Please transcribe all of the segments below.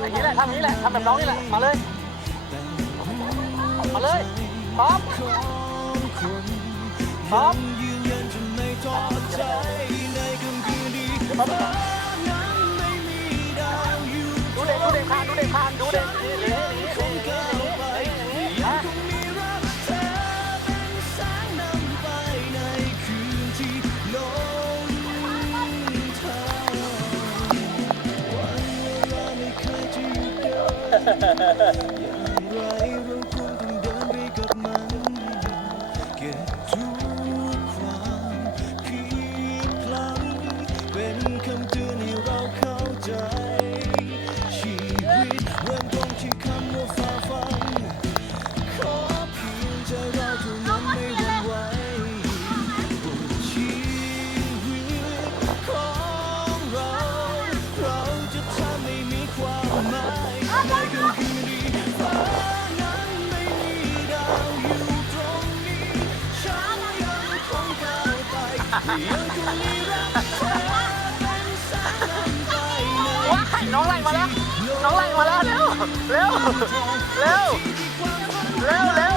อย่างนี้แหละทำอย่างนี้แหละทำแบบน้องนี่แหละ มาเลย มาเลยพร้อมพร้อมเดี๋ยวแป๊บดูเด็กดูเด็กผ่านดูเด็กผ่านดูเด็ก Ha ha ha ha ha! ว้ายน้องไหลมาแล้ว น้องไหลมาแล้ว เร็ว เร็ว เร็ว เร็วเร็ว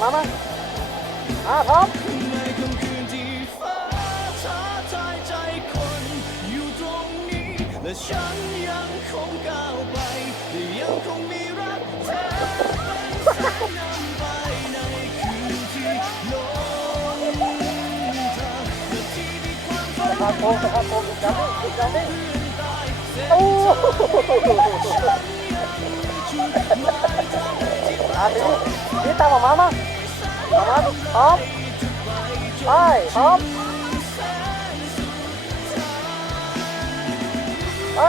อามามาอ่าพร้อมและฉันยังคงก้าวไปและยังคงมีรักเธอเป็นแสงนำไปในคืนที่ลงทางและที่มีความฝันครับโค้งครับโค้งอีกครั้งหนึงอีกครั้งหนึงตายเส้นโอ้จุดหมายทางที่อ่าทีนี้ นี่ตามออกมามาออกมาพร้อมไปพร้อมไป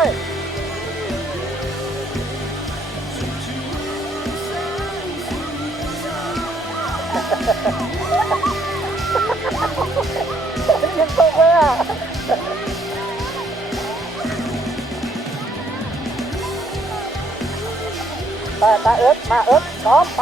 ยังตกเลยอะไปตาเอิร์ธมาเอิร์ธพร้อมไป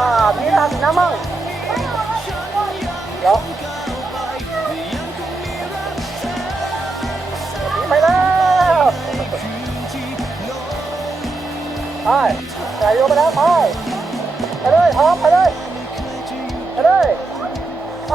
อ่าพี่ตาสีน้ำมั่งเดี๋ยวไปแล้วไปใส่โยไปแล้วไปไปเลยพร้อมไปเลยไปเลยไป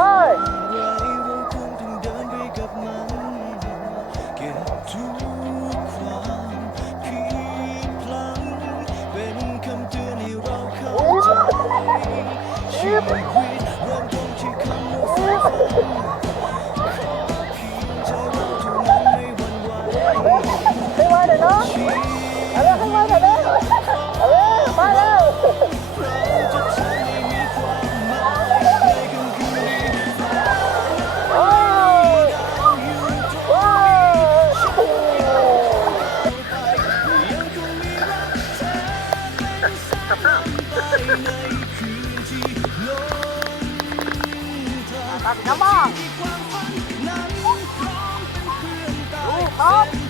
好。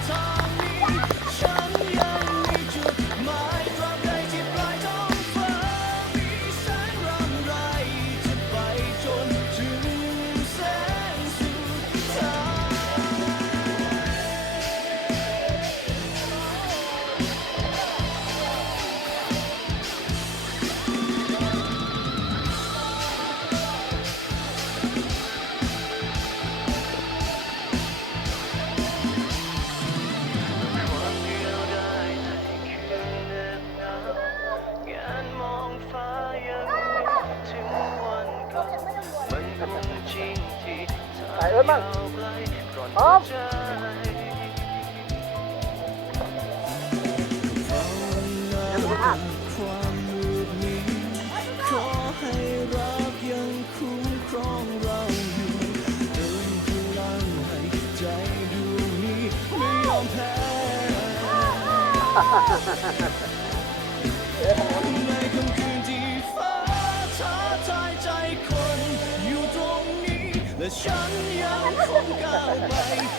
และฉันยังคงก้าวไป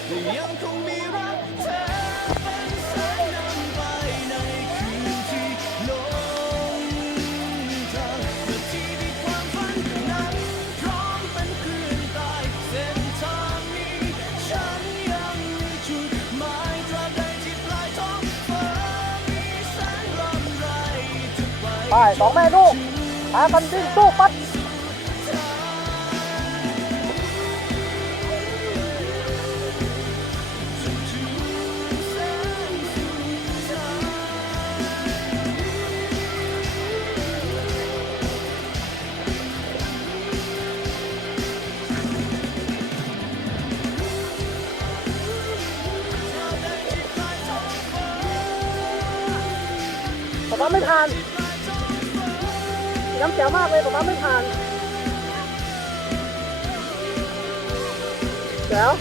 และยังคงมีรัก ไปสองแม่ลูกพากันวิ่งสู้ปัดแต่ว่าไม่ทัน น้ำแจ๋วมากเลยผมว่าไม่ผ่านแจ๋ว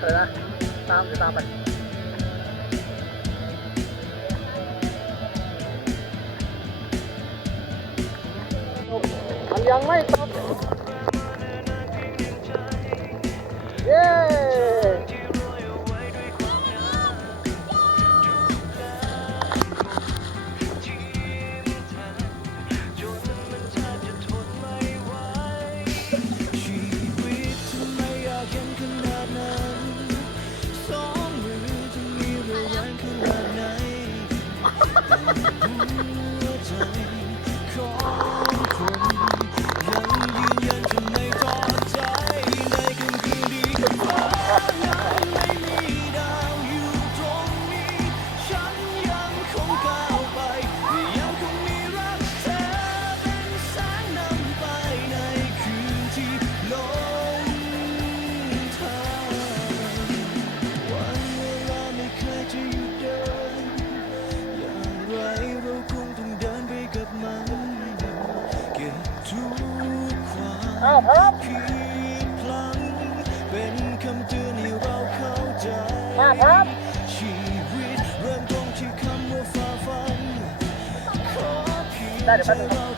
เออนะตามเดี๋ตามไป ยังไม่ตกเย้ 带着愤怒。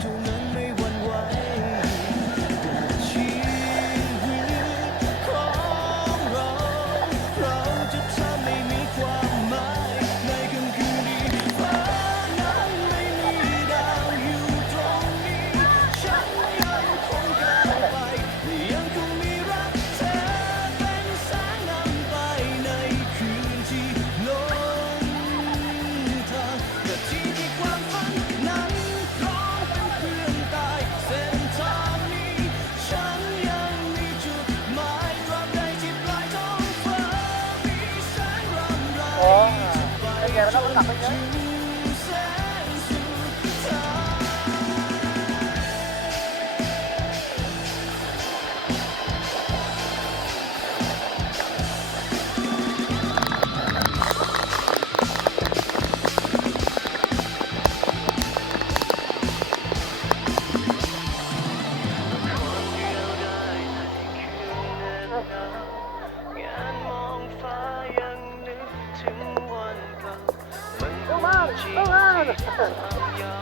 哇！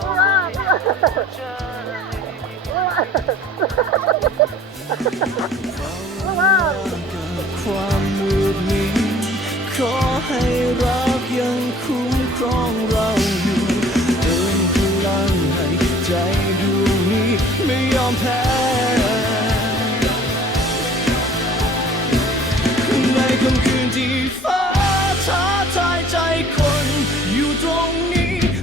哇！哈哈哈哈哈！哈哈哈哈哈！哈哈哈哈哈！哇！哇！